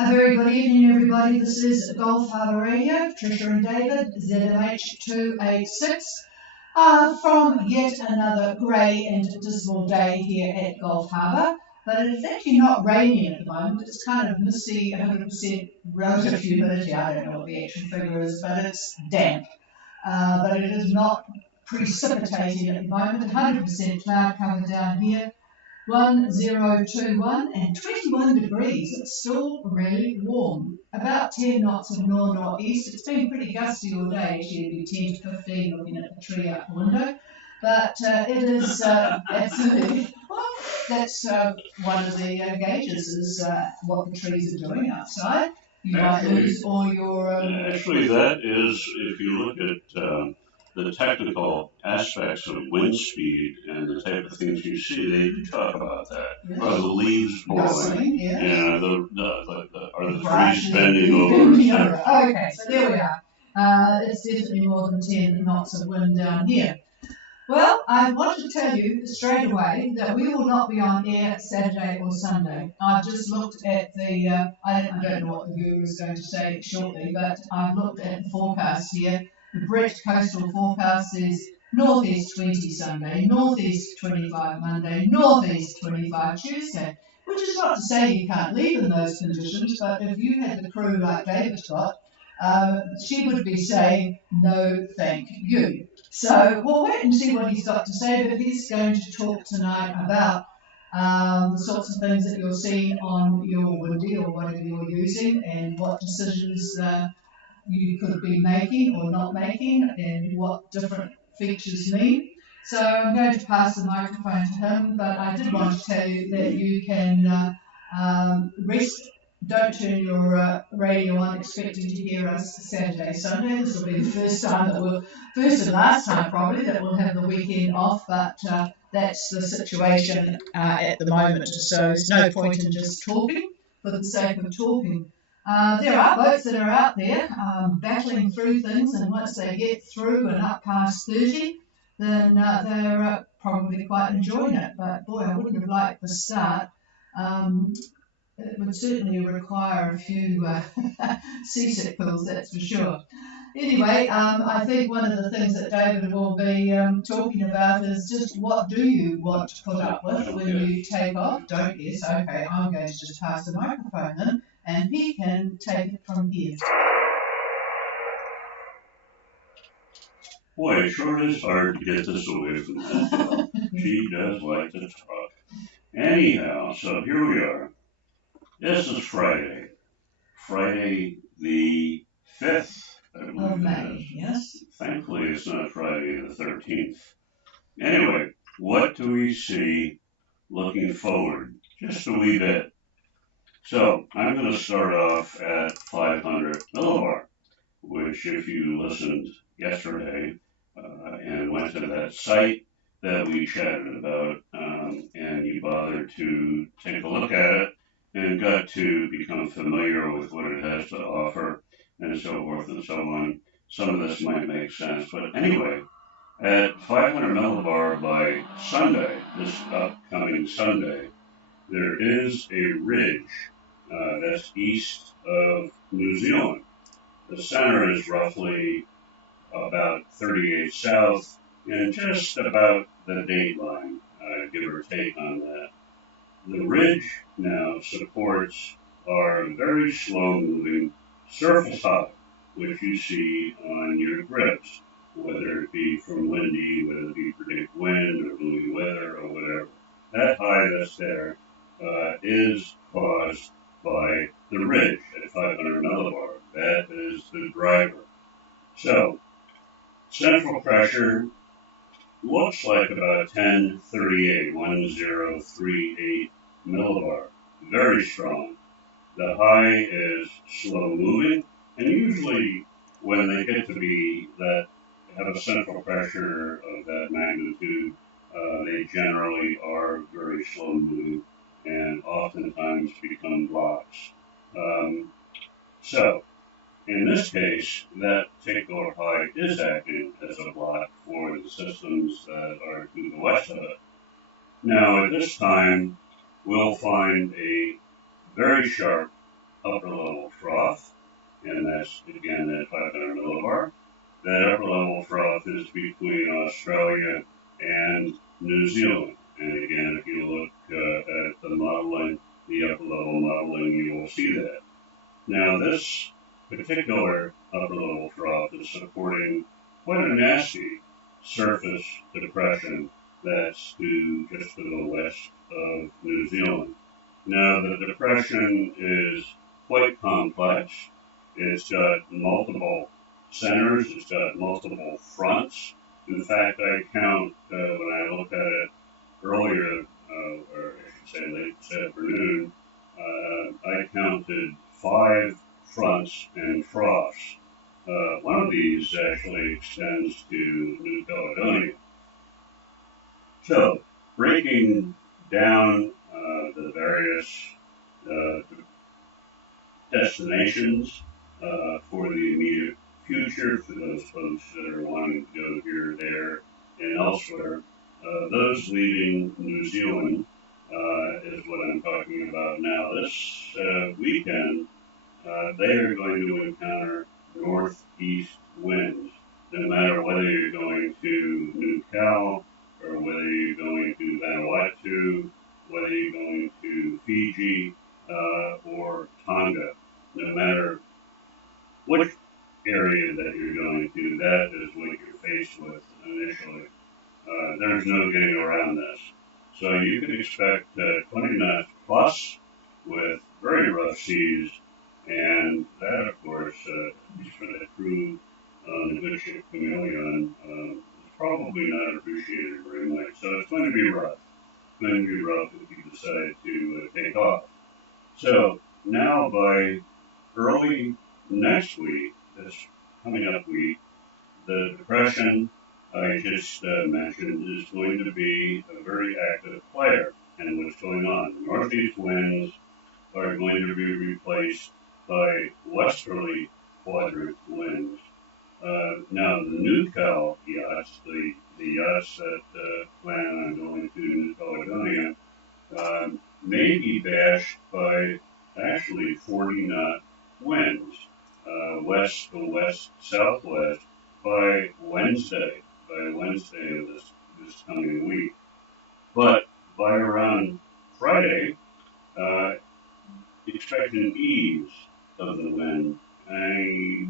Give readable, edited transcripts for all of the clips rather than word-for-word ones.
A very good evening, everybody. This is Gulf Harbour Radio, Tricia and David, ZMH286, from yet another grey and dismal day here at Gulf Harbour. But it's actually not raining at the moment. It's kind of misty, 100% relative humidity. I don't know what the actual figure is, but it's damp. But it is not precipitating at the moment. 100% cloud cover down here. 1021 and 21 degrees. It's still really warm. About 10 knots of north-northeast. It's been pretty gusty all day. Actually, it'll be 10 to 15 looking at the tree out the window. But it is absolutely, well, that's one of the gauges is what the trees are doing outside. You might lose all your... Actually, that is, if you look at the technical aspects of wind speed and the type of things you see, they do talk about that. Yes. Are the leaves blowing? Yes. Yeah, are the trees bending over? Okay, so there we are. It's definitely more than 10 knots of wind down here. Well, I want to tell you straight away that we will not be on air Saturday or Sunday. I've just looked at the, I don't know what the guru is going to say shortly, but I've looked at the forecast here. The Brett coastal forecast is northeast 20 Sunday, northeast 25 Monday, northeast 25 Tuesday, which is not to say you can't leave in those conditions, but if you had the crew like David's got, she would be saying, no, thank you. So we'll wait and see what he's got to say, but he's going to talk tonight about the sorts of things that you're seeing on your windy or whatever you're using and what decisions you could be making or not making and what different features mean. So I'm going to pass the microphone to him, but I did want to tell you that you can rest. Don't turn your radio on expecting to hear us Saturday, Sunday. This will be the first and last time probably that we'll have the weekend off, but that's the situation at the moment. So there's no point in just talking for the sake of talking. There are boats that are out there battling through things, and once they get through and up past 30, then they're probably quite enjoying it. But boy, I wouldn't have liked the start. It would certainly require a few seasick pills, that's for sure. Anyway, I think one of the things that David will be talking about is just what do you want to put up with when you take off? Don't yes, okay, I'm going to just pass the microphone in and he can take it from here. Boy, it sure is hard to get this away from that. She does like to talk. Anyhow, so here we are. This is Friday the 5th, I believe of May, yes. Thankfully, it's not Friday the 13th. Anyway, what do we see looking forward? Just a wee bit. So, I'm going to start off at 500 millibar, which if you listened yesterday and went to that site that we chatted about and you bothered to take a look at it, and got to become familiar with what it has to offer, and so forth and so on. Some of this might make sense. But anyway, at 500 millibar by Sunday, this upcoming Sunday, there is a ridge that's east of New Zealand. The center is roughly about 38 south and just about the date line, give or take on that. The ridge now supports our very slow-moving surface high, which you see on your grips, whether it be from windy, whether it be predict wind or gloomy weather or whatever. That high that's there is caused by the ridge at 500 millibar. That is the driver. So, central pressure looks like about 1038 millibar, very strong. The high is slow moving, and usually when they get to be that, have a central pressure of that magnitude, they generally are very slow moving and oftentimes become blocks. So, in this case, that particular high is acting as a block for the systems that are to the west of it. Now, at this time, we'll find a very sharp upper level froth, and that's again at 500 millibar. That upper level froth is between Australia and New Zealand. And again, if you look at the modeling, the upper level modeling, you will see that. Now, this particular upper level froth is supporting quite a nasty surface depression that's just to the west of New Zealand. Now, the depression is quite complex. It's got multiple centers. It's got multiple fronts. In fact, I count when I looked at it earlier, or I should say late this afternoon, I counted 5 fronts and troughs. One of these actually extends to New Caledonia. So, breaking down the various uh, destinations for the immediate future for those folks that are wanting to go here, there, and elsewhere. Those leaving New Zealand is what I'm talking about now. This weekend, they are going to encounter northeast winds, no matter whether you're going to New Cal or whether you're going to Vanuatu, whether you're going to Fiji or Tonga. No matter which area that you're going to, that is what you're faced with initially. There's no getting around this. So you can expect 20 knots plus with very rough seas, and that, of course, is for the crew on the good ship Chameleon, is probably not appreciated very much. So it's going to be rough. It's going to be rough if you decide to take off. So now by early next week, this coming up week, the depression I just mentioned is going to be a very active player. And what's going on? Northeast winds are going to be replaced by westerly quadrant winds. Now, the New Cal yachts, the yachts that plan on going to New Caledonia, may be bashed by actually 40 knot winds, west to west southwest by Wednesday of this coming week. But by around Friday, uh, expect an ease of the wind. I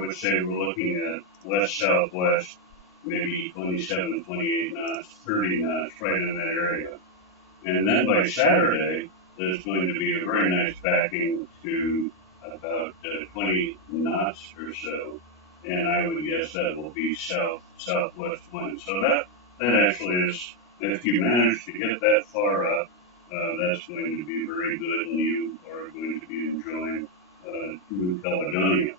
would say we're looking at west southwest, maybe 27, 28 knots, 30 knots, right in that area. And then by Saturday, there's going to be a very nice backing to about 20 knots or so. And I would guess that will be southwest wind. So that actually is, if you manage to get that far up, that's going to be very good, and you are going to be enjoying New Caledonia.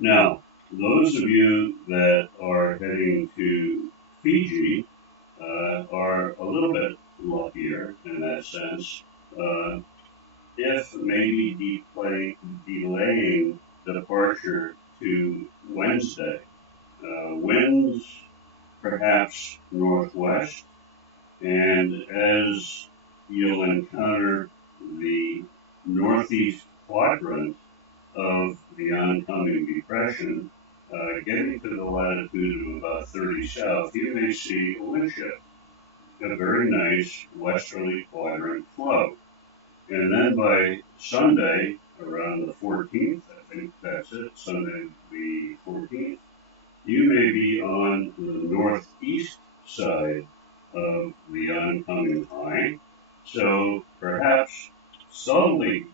Now, those of you that are heading to Fiji are a little bit luckier in that sense. Uh, if maybe delaying the departure to Wednesday, winds perhaps northwest, and as you'll encounter the northeast quadrant of the oncoming depression, getting to the latitude of about 30 south, you may see a wind shift, a very nice westerly quadrant flow. And then by Sunday, around the 14th, I think that's it, Sunday the 14th, you may be on the northeast side of the oncoming high. So perhaps southerly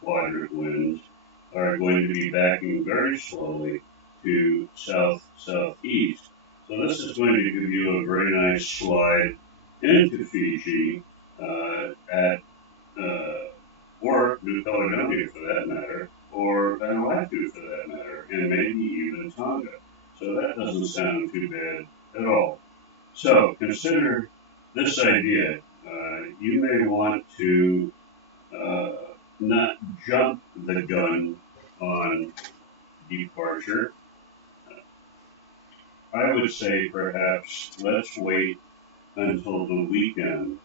quadrant winds are going to be backing very slowly to southeast. So this is going to give you a very nice slide into Fiji at or New Caledonia for that matter, or Vanuatu for that matter, and maybe even Tonga. So that doesn't sound too bad at all. So consider this idea. You may want to not jump the gun on departure. I would say perhaps let's wait until the weekend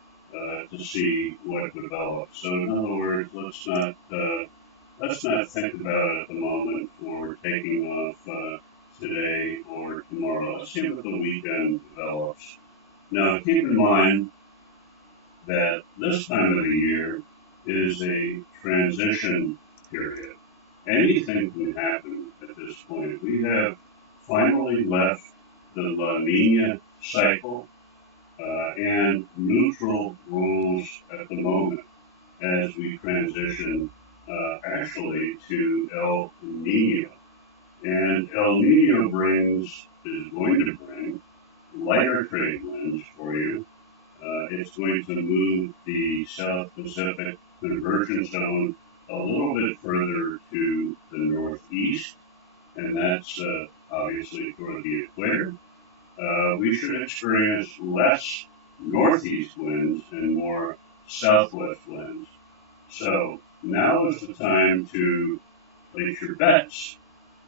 to see what develops. So in other words, let's not think about it at the moment for taking off today or tomorrow. Let's see what the weekend develops. Now, keep in mind that this time of the year is a transition period. Anything can happen at this point. We have finally left the La Nina cycle and neutral rules at the moment as we transition actually to El Nino. And El Nino is going to bring lighter trade winds for you. It's going to move the South Pacific convergence zone a little bit further to the northeast, and that's obviously toward the equator. We should experience less northeast winds and more southwest winds. So now is the time to place your bets.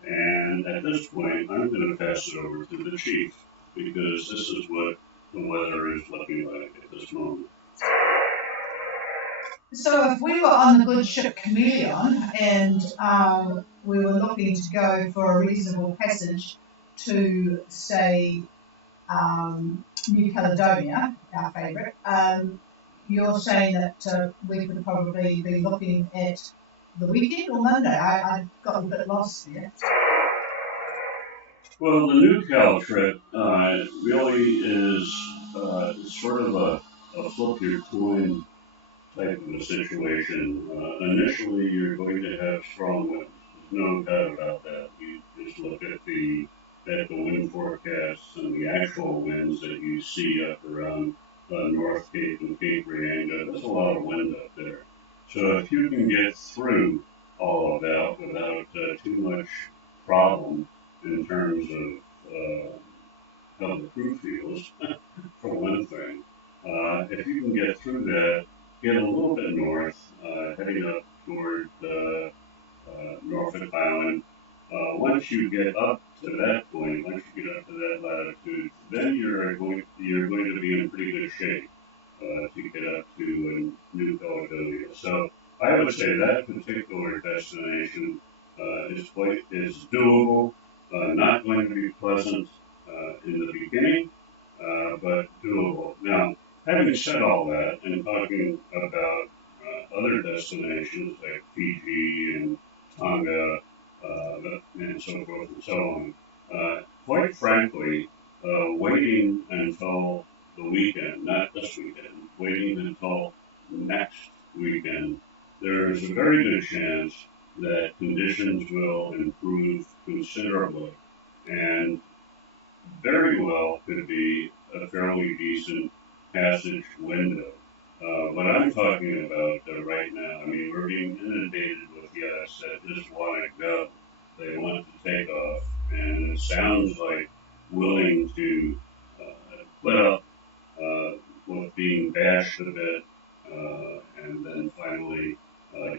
And at this point, I'm going to pass it over to the chief because this is what the weather is looking like at this moment. So if we were on the good ship Chameleon and we were looking to go for a reasonable passage to, say, New Caledonia, our favourite, you're saying that we could probably be looking at the weekend or Monday. I got a bit lost there. Well, the New Cal trip really is sort of a flip your coin type of a situation. Initially, you're going to have strong winds. There's no doubt about that. You just look at the wind forecasts and the actual winds that you see up around North Cape and Cape Reinga. There's a lot of wind up there. So if you can get through all of that without too much problem in terms of how the crew feels, for one thing, if you can get through that, get a little bit north, heading up toward Norfolk Island. Once you get up to that point, once you get up to that latitude, then you're going to be in pretty good shape to get up to New Caledonia. So I would say that particular destination is doable. Not going to be pleasant in the beginning, but doable. Now, having said all that, and talking about other destinations like Fiji and Tonga and so forth and so on, quite frankly, waiting until the weekend, not this weekend, waiting until next weekend, there's a very good chance that conditions will improve considerably and very well could be a fairly decent passage window. What I'm talking about right now, I mean, we're being inundated with guests that just want to go. They want to take off, and it sounds like willing to put up with being bashed a bit, and then finally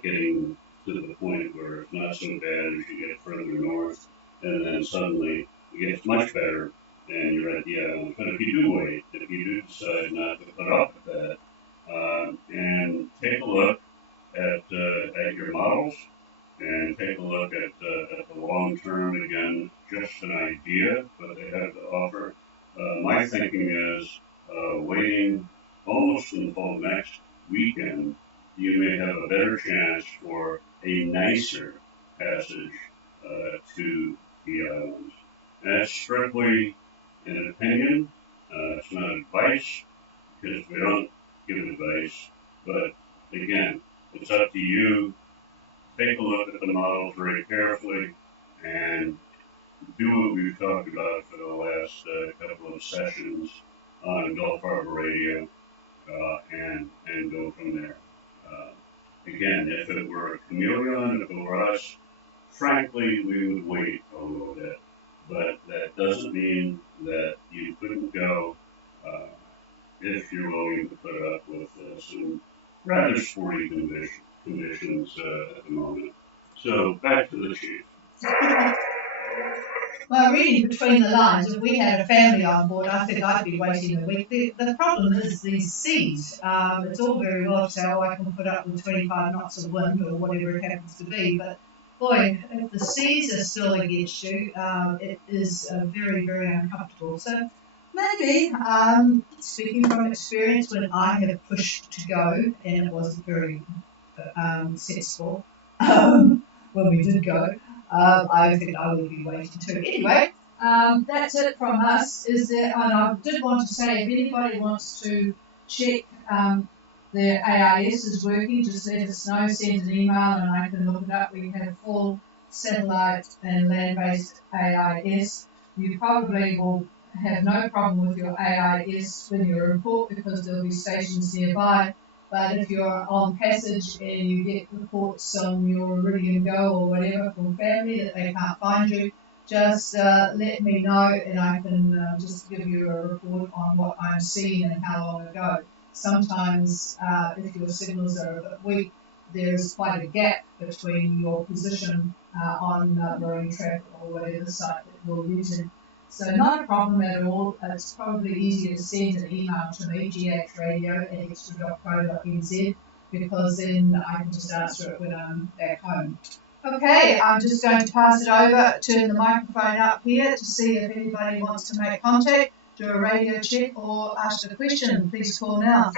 getting to the point where it's not so bad as you get further north, and then suddenly it gets much better, and you're at the island. But if you do wait, if you do decide not to put up with that, and take a look at your models, and take a look at the long term again, just an idea what they have to offer. My thinking is waiting almost until next weekend, you may have a better chance for a nicer passage to the islands. And that's strictly an opinion. It's not advice because we don't give advice. But again, it's up to you. Take a look at the models very carefully and do what we've talked about for the last couple of sessions on Gulf Harbor Radio, and go from there. Uh, Again, if it were a chameleon, if it were us, frankly, we would wait a little bit. But that doesn't mean that you couldn't go uh, if you're willing to put up with some rather sporty conditions at the moment. So back to the chief. Well, reading between the lines, if we had a family on board, I think I'd be waiting a week. The problem is these seas. It's all very well to say, oh, I can put up with 25 knots of wind or whatever it happens to be, but boy, if the seas are still against you, it is very, very uncomfortable. So maybe, speaking from experience, when I have pushed to go, and it was very sensible when we did go, I think I will be waiting too. Anyway, that's it from us. Is there? And I did want to say, if anybody wants to check their AIS is working, just let us know. Send an email, and I can look it up. We have full satellite and land-based AIS. You probably will have no problem with your AIS when you're in port because there'll be stations nearby. But if you're on passage and you get reports on your ready and go or whatever from family that they can't find you, just let me know and I can just give you a report on what I'm seeing and how long ago. Sometimes if your signals are a bit weak, there's quite a gap between your position on marine traffic or whatever site that you're using. So not a problem at all. It's probably easier to send an email to me, ghradio@extra.co.nz, because then I can just answer it when I'm back home. Okay, I'm just going to pass it over, turn the microphone up here to see if anybody wants to make contact, do a radio check or ask a question. Please call now.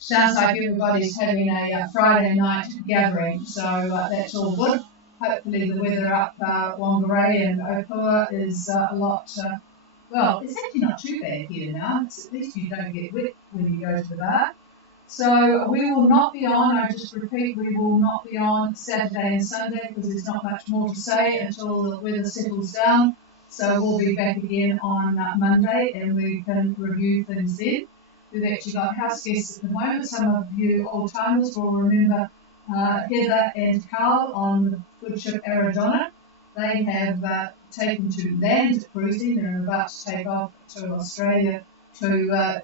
Sounds like everybody's having a Friday night gathering, so that's all good. Hopefully the weather up Whangarei and Opua is a lot, well, it's actually not too bad here now. It's at least you don't get wet when you go to the bar. So we will not be on, I just repeat, we will not be on Saturday and Sunday because there's not much more to say until the weather settles down. So we'll be back again on Monday and we can review things then. We've actually got house guests at the moment. Some of you old timers will remember Heather and Carl on the good ship Arizona. They have taken to land cruising. They're about to take off to Australia to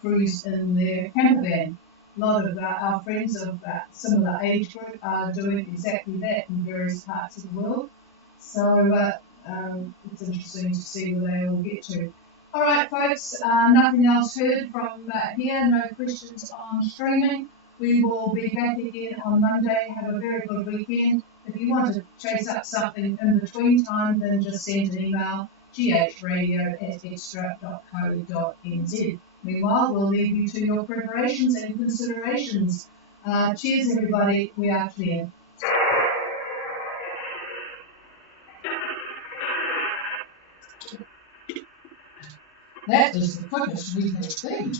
cruise in their camper van. A lot of our friends of similar age group are doing exactly that in various parts of the world. So it's interesting to see where they all get to. All right, folks, nothing else heard from here, no questions on streaming. We will be back again on Monday. Have a very good weekend. If you want to chase up something in between time, then just send an email, ghradio@extra.co.nz. Meanwhile, we'll leave you to your preparations and considerations. Cheers, everybody. We are clear. That is the quickest we have been.